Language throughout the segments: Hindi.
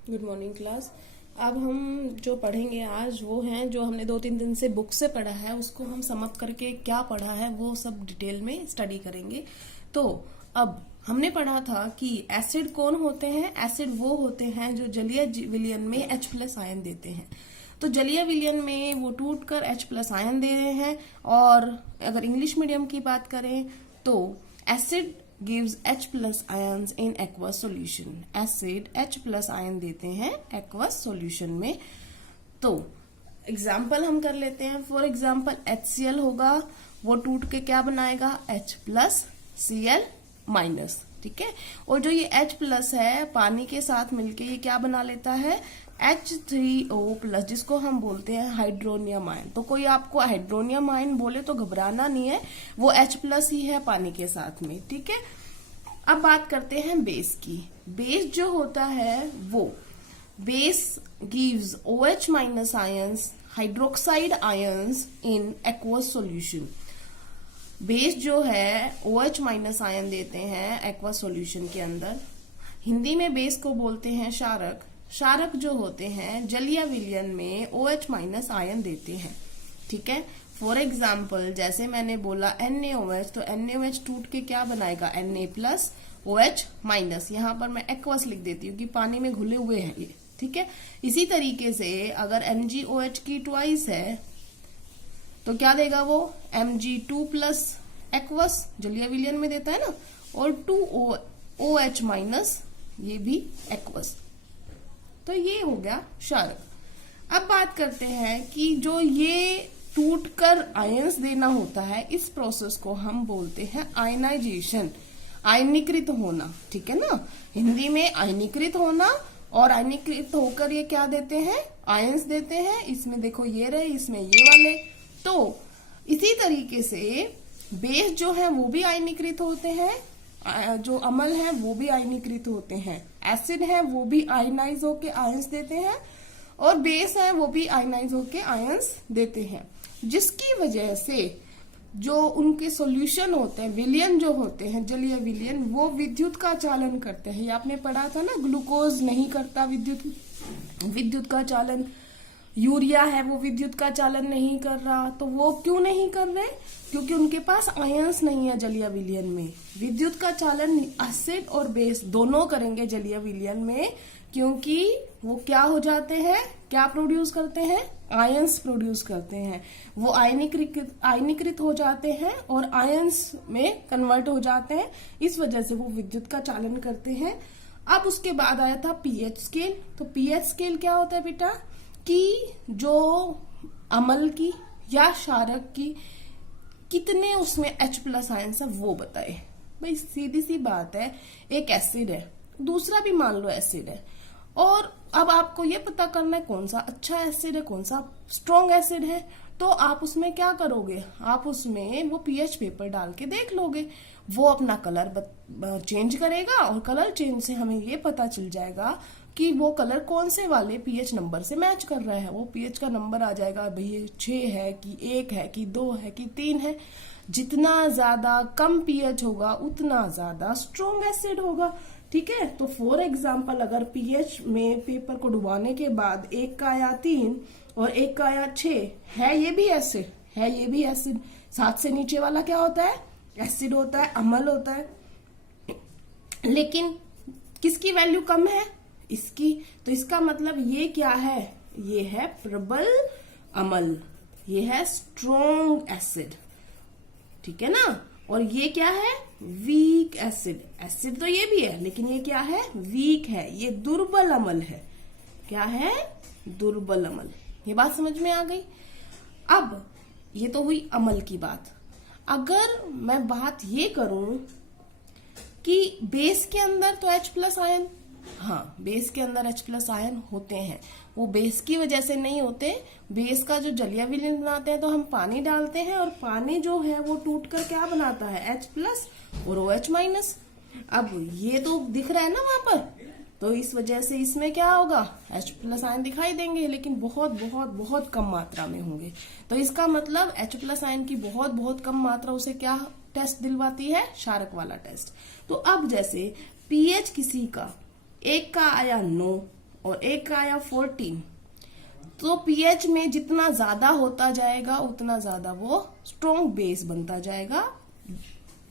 Good morning class. अब हम जो पढ़ेंगे आज वो हैं जो हमने 2-3 दिन से बुक से पढ़ा है, उसको हम समअप करके क्या पढ़ा है वो सब डिटेल में स्टडी करेंगे। तो अब हमने पढ़ा था कि एसिड कौन होते हैं। एसिड वो होते हैं जो जलीय विलयन में H+ आयन देते हैं। तो जलीय विलयन में वो टूटकर H+ आयन दे रहे हैं। और अगर इंग्लिश मीडियम की बात करें तो acid gives H+ ions in aqueous solution। Acid H+ ion देते हैं aqueous solution में। तो एग्जाम्पल हम कर लेते हैं। फॉर एग्जाम्पल HCl होगा, वो टूट के क्या बनाएगा H+ Cl-। ठीक है। और जो ये H+ है पानी के साथ मिलके ये क्या बना लेता है H3O+, जिसको हम बोलते हैं हाइड्रोनियम आयन। तो कोई आपको हाइड्रोनियम आयन बोले तो घबराना नहीं है, वो H+ ही है पानी के साथ में। ठीक है। अब बात करते हैं बेस की। बेस जो होता है वो base gives OH- ions, hydroxide ions in aqueous solution. Base जो है OH- आयन देते हैं एक्वस सॉल्यूशन के अंदर। हिंदी में बेस को बोलते हैं क्षारक। क्षारक जो होते हैं जलीय विलयन में OH- आयन देते हैं। ठीक है। फॉर एग्जाम्पल जैसे मैंने बोला NaOH, तो NaOH टूट के क्या बनाएगा Na+OH-। यहाँ पर मैं एक्वस लिख देती हूँ कि पानी में घुले हुए हैं ये। ठीक है। इसी तरीके से अगर MgOH की ट्वाइस है तो क्या देगा वो Mg2+ एक्वस जलीय विलयन में देता है ना, और 2OH- ये भी एक्वस। तो ये हो गया क्षारक। अब बात करते हैं कि जो ये टूटकर आयंस देना होता है, इस प्रोसेस को हम बोलते हैं आयनाइजेशन, आयनीकृत होना। ठीक है ना। हिंदी में आयनीकृत होना, और आयनीकृत होकर ये क्या देते हैं आयंस देते हैं। इसमें देखो ये रहे, इसमें ये वाले। तो इसी तरीके से बेस जो है वो भी आयनीकृत होते हैं, जो अम्ल है वो भी आयनीकृत होते हैं, एसिड है वो भी आयनाइज होके आयंस देते हैं, और बेस है वो भी आयनाइज होके आयंस देते हैं। जिसकी वजह से जो उनके सॉल्यूशन होते हैं, विलयन जो होते हैं जलीय विलयन, वो विद्युत का चालन करते हैं। ये आपने पढ़ा था ना, ग्लूकोज नहीं करता विद्युत का चालन। यूरिया है वो विद्युत का चालन नहीं कर रहा। तो वो क्यों नहीं कर रहे? क्योंकि उनके पास आयंस नहीं है जलीय विलयन में। विद्युत का चालन एसिड और बेस दोनों करेंगे जलीय विलयन में, क्योंकि वो क्या हो जाते हैं, क्या प्रोड्यूस करते हैं, आयंस प्रोड्यूस करते हैं। वो आयनीकृत हो जाते हैं और आयंस में कन्वर्ट हो जाते हैं। इस वजह से वो विद्युत का चालन करते हैं। अब उसके बाद आया था पीएच स्केल। तो पीएच स्केल क्या होता है बेटा, कि जो अम्ल की या क्षारक की कितने उसमें H+ आयंस है वो बताए। भाई सीधी सी बात है, एक एसिड है, दूसरा भी मान लो एसिड है, और अब आपको ये पता करना है कौन सा अच्छा एसिड है, कौन सा स्ट्रॉन्ग एसिड है। तो आप उसमें क्या करोगे, आप उसमें वो पीएच पेपर डाल के देख लोगे। वो अपना कलर चेंज करेगा, और कलर चेंज से हमें ये पता चल जाएगा कि वो कलर कौन से वाले पीएच नंबर से मैच कर रहा है। वो पीएच का नंबर आ जाएगा, भाई 6 है कि 1 है कि 2 है कि 3 है। जितना ज्यादा कम पीएच होगा उतना ज्यादा स्ट्रॉन्ग एसिड होगा। ठीक है। तो फॉर एग्जाम्पल अगर पीएच में पेपर को डुबाने के बाद एक का आया 3 और एक का आया 6, है ये भी एसिड, है ये भी एसिड। 7 से नीचे वाला क्या होता है, एसिड होता है, अम्ल होता है। लेकिन किसकी वैल्यू कम है, इसकी। तो इसका मतलब ये क्या है, ये है प्रबल अम्ल, ये है स्ट्रॉन्ग एसिड। ठीक है ना। और ये क्या है, वीक एसिड। एसिड तो ये भी है, लेकिन ये क्या है, वीक है, ये दुर्बल अम्ल है। क्या है, दुर्बल अम्ल। ये बात समझ में आ गई। अब ये तो हुई अम्ल की बात। अगर मैं बात ये करूं कि बेस के अंदर तो H+ आयन, हाँ बेस के अंदर H+ आयन होते हैं। वो बेस की वजह से नहीं होते। बेस का जो जलीय विलयन बनाते हैं तो हम पानी डालते हैं, और पानी जो है वो टूटकर क्या बनाता है H+ और OH-। अब ये तो दिख रहा है ना वहां पर, तो इस वजह से इसमें क्या होगा, H+ आयन दिखाई देंगे, लेकिन बहुत बहुत बहुत कम मात्रा में होंगे। तो इसका मतलब H+ आयन की बहुत बहुत कम मात्रा उसे क्या टेस्ट दिलवाती है, क्षारक वाला टेस्ट। तो अब जैसे पीएच किसी का एक का आया 9 और एक का आया 14, तो पीएच में जितना ज्यादा होता जाएगा उतना ज्यादा वो स्ट्रॉन्ग बेस बनता जाएगा,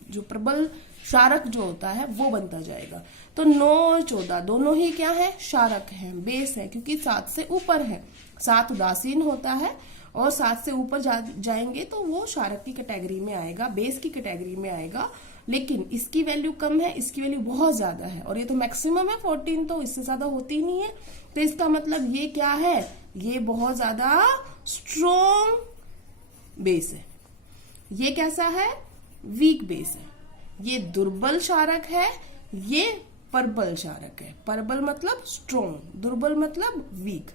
जो प्रबल क्षारक जो होता है वो बनता जाएगा। तो 9 और 14 दोनों ही क्या है, क्षारक है, बेस है, क्योंकि 7 से ऊपर है। 7 उदासीन होता है और 7 से ऊपर जाएंगे तो वो क्षारक की कैटेगरी में आएगा, बेस की कैटेगरी में आएगा। लेकिन इसकी वैल्यू कम है, इसकी वैल्यू बहुत ज्यादा है, और ये तो मैक्सिमम है 14, तो इससे ज्यादा होती नहीं है। तो इसका मतलब ये क्या है, ये बहुत ज्यादा स्ट्रॉन्ग बेस है। ये कैसा है, वीक बेस है। ये दुर्बल क्षारक है, ये प्रबल क्षारक है। प्रबल मतलब स्ट्रॉन्ग, दुर्बल मतलब वीक।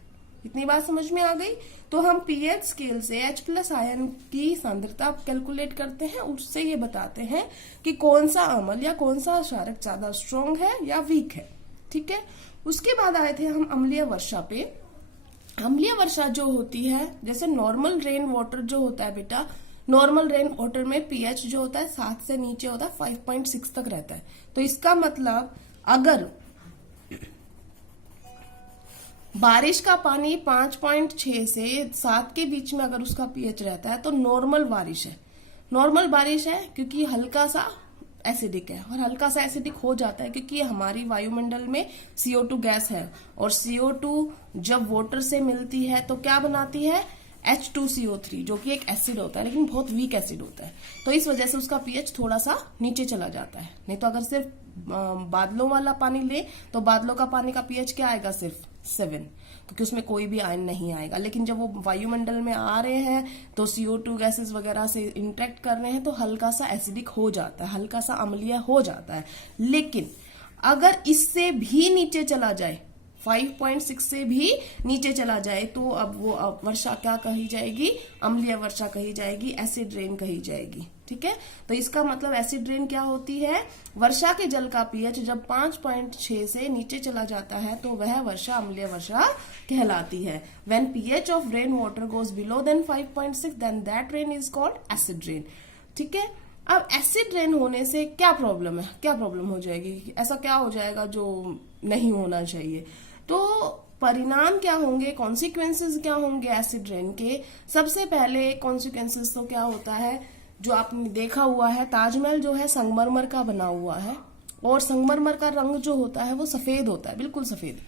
इतनी बात समझ में आ गई। तो हम पीएच स्केल से H+ आयन की सांद्रता कैलकुलेट करते हैं, उससे ये बताते हैं कि कौन सा अम्ल या कौन सा क्षारक ज्यादा स्ट्रॉन्ग है या वीक है। ठीक है, उसके बाद आए थे हम अम्लीय वर्षा पे। अम्लीय वर्षा जो होती है, जैसे नॉर्मल रेन वाटर जो होता है बेटा, नॉर्मल रेन वाटर में पीएच जो होता है 7 से नीचे होता है, 5.6 तक रहता है। तो इसका मतलब अगर बारिश का पानी 5.6 से 7 के बीच में अगर उसका पीएच रहता है तो नॉर्मल बारिश है। नॉर्मल बारिश है क्योंकि हल्का सा एसिडिक है, और हल्का सा एसिडिक हो जाता है क्योंकि हमारी वायुमंडल में CO2 गैस है, और CO2 जब वाटर से मिलती है तो क्या बनाती है, H2CO3, जो कि एक एसिड होता है लेकिन बहुत वीक एसिड होता है। तो इस वजह से उसका पीएच थोड़ा सा नीचे चला जाता है। नहीं तो अगर सिर्फ बादलों वाला पानी ले तो बादलों का पानी का पीएच क्या आएगा, सिर्फ 7, क्योंकि उसमें कोई भी आयन नहीं आएगा। लेकिन जब वो वायुमंडल में आ रहे हैं तो CO2 गैसेस वगैरह से इंटरेक्ट कर रहे हैं तो हल्का सा एसिडिक हो जाता है, हल्का सा अम्लीय हो जाता है। लेकिन अगर इससे भी नीचे चला जाए, 5.6 से भी नीचे चला जाए, तो अब वो वर्षा क्या कही जाएगी, अम्लीय वर्षा कही जाएगी, एसिड रेन कही जाएगी। ठीक है, तो इसका मतलब एसिड रेन क्या होती है, वर्षा के जल का पीएच जब 5.6 से नीचे चला जाता है तो वह वर्षा अम्लीय वर्षा कहलाती है। When pH of rain water goes below than 5.6 then that rain is called acid rain. ठीक है, अब एसिड रेन होने से क्या प्रॉब्लम है, क्या प्रॉब्लम हो जाएगी, ऐसा क्या हो जाएगा जो नहीं होना चाहिए। तो परिणाम क्या होंगे, कॉन्सिक्वेंसेस क्या होंगे एसिड रेन के। सबसे पहले कॉन्सिक्वेंसेस तो क्या होता है, जो आपने देखा हुआ है, ताजमहल जो है संगमरमर का बना हुआ है, और संगमरमर का रंग जो होता है वो सफेद होता है, बिल्कुल सफेद।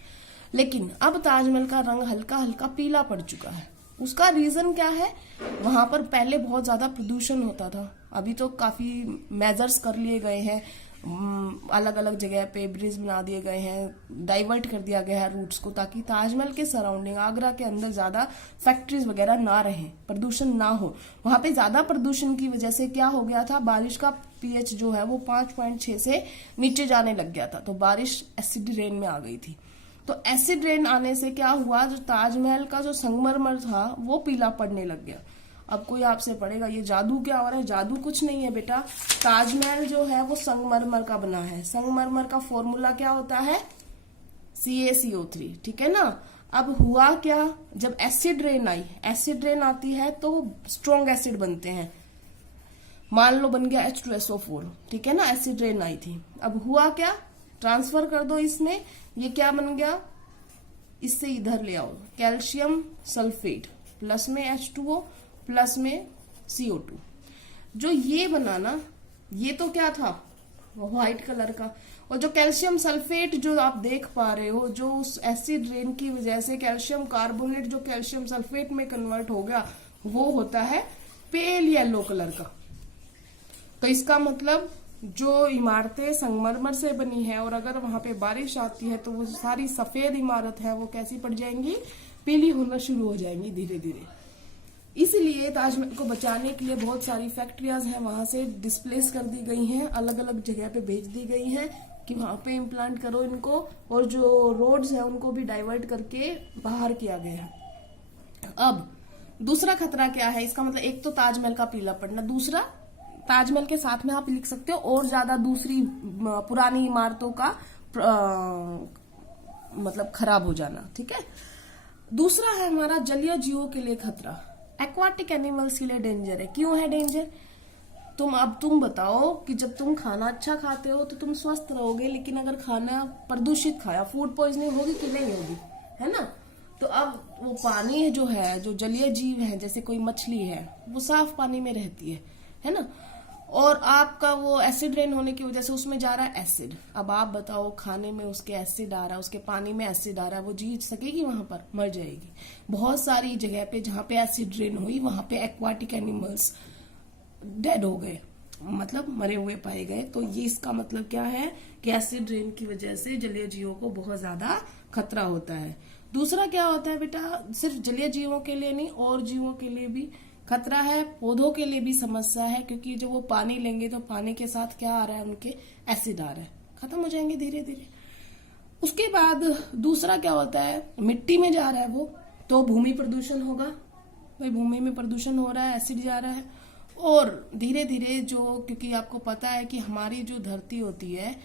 लेकिन अब ताजमहल का रंग हल्का हल्का पीला पड़ चुका है। उसका रीजन क्या है, वहां पर पहले बहुत ज्यादा प्रदूषण होता था, अभी तो काफी मेजर्स कर लिए गए हैं, अलग अलग जगह पे ब्रिज बना दिए गए हैं, डाइवर्ट कर दिया गया है रूट्स को, ताकि ताजमहल के सराउंडिंग, आगरा के अंदर ज्यादा फैक्ट्रीज वगैरह ना रहे, प्रदूषण ना हो। वहां पे ज्यादा प्रदूषण की वजह से क्या हो गया था, बारिश का पीएच जो है वो 5.6 से नीचे जाने लग गया था, तो बारिश एसिड रेन में आ गई थी। तो एसिड रेन आने से क्या हुआ, जो ताजमहल का जो संगमरमर था वो पीला पड़ने लग गया। अब कोई आपसे पढ़ेगा ये जादू क्या हो रहा है, जादू कुछ नहीं है बेटा। ताजमहल जो है वो संगमरमर का बना है, संगमरमर का फॉर्मूला क्या होता है, CaCO3। ठीक है ना। अब हुआ क्या, जब एसिड रेन आई, एसिड रेन आती है तो स्ट्रॉन्ग एसिड बनते हैं, मान लो बन गया H2SO4। ठीक है ना, एसिड रेन आई थी। अब हुआ क्या, ट्रांसफर कर दो इसमें, ये क्या बन गया, इससे इधर ले आओ, कैल्शियम सल्फेट, प्लस में H2O, प्लस में CO2। जो ये बना ना, ये तो क्या था, व्हाइट कलर का, और जो कैल्शियम सल्फेट जो आप देख पा रहे हो, जो उस एसिड रेन की वजह से कैल्शियम कार्बोनेट जो कैल्शियम सल्फेट में कन्वर्ट हो गया, वो होता है पेल येलो कलर का। तो इसका मतलब जो इमारतें संगमरमर से बनी है और अगर वहां पे बारिश आती है तो वो सारी सफेद इमारत है वो कैसी पड़ जाएंगी, पीली होना शुरू हो जाएंगी धीरे धीरे। इसलिए ताजमहल को बचाने के लिए बहुत सारी फैक्ट्रियाज हैं, वहां से डिस्प्लेस कर दी गई हैं, अलग अलग जगह पे भेज दी गई हैं कि वहां पे इम्प्लांट करो इनको, और जो रोड्स हैं उनको भी डाइवर्ट करके बाहर किया गया है। अब दूसरा खतरा क्या है, इसका मतलब एक तो ताजमहल का पीला पड़ना, दूसरा ताजमहल के साथ में आप लिख सकते हो और ज्यादा दूसरी पुरानी इमारतों का मतलब खराब हो जाना। ठीक है, दूसरा है हमारा जलीय जीवों के लिए खतरा, एक्वाटिक एनिमल्स के लिए डेंजर है। क्यों है डेंजर, तुम बताओ कि जब तुम खाना अच्छा खाते हो तो तुम स्वस्थ रहोगे, लेकिन अगर खाना प्रदूषित खाया, फूड पॉइजनिंग होगी कि नहीं होगी, है ना। तो अब वो पानी जो है, जो जलीय जीव है, जैसे कोई मछली है, वो साफ पानी में रहती है ना। और आपका वो एसिड रेन होने की वजह से उसमें जा रहा है एसिड। अब आप बताओ, खाने में उसके एसिड आ रहा है, उसके पानी में एसिड आ रहा है, वो जी सकेगी? वहां पर मर जाएगी। बहुत सारी जगह पे जहां पे एसिड रेन हुई वहां पे एक्वाटिक एनिमल्स डेड हो गए, मतलब मरे हुए पाए गए। तो ये इसका मतलब क्या है कि एसिड रेन की वजह से जलीय जीवों को बहुत ज्यादा खतरा होता है। दूसरा क्या होता है बेटा, सिर्फ जलीय जीवों के लिए नहीं, और जीवों के लिए भी खतरा है, पौधों के लिए भी समस्या है, क्योंकि जब वो पानी लेंगे तो पानी के साथ क्या आ रहा है, उनके एसिड आ रहा है, खत्म हो जाएंगे धीरे धीरे। उसके बाद दूसरा क्या होता है, मिट्टी में जा रहा है वो, तो भूमि प्रदूषण होगा भाई, भूमि में प्रदूषण हो रहा है, एसिड जा रहा है। और धीरे धीरे जो, क्योंकि आपको पता है कि हमारी जो धरती होती है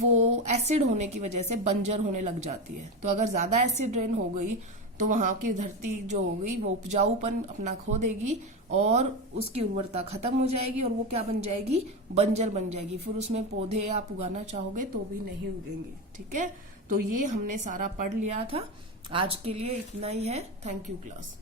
वो एसिड होने की वजह से बंजर होने लग जाती है। तो अगर ज्यादा एसिड रेन हो गई तो वहां की धरती जो हो गई वो उपजाऊपन अपना खो देगी और उसकी उर्वरता खत्म हो जाएगी और वो क्या बन जाएगी, बंजर बन जाएगी। फिर उसमें पौधे आप उगाना चाहोगे तो भी नहीं उगेंगे। ठीक है, तो ये हमने सारा पढ़ लिया था। आज के लिए इतना ही है। Thank you class.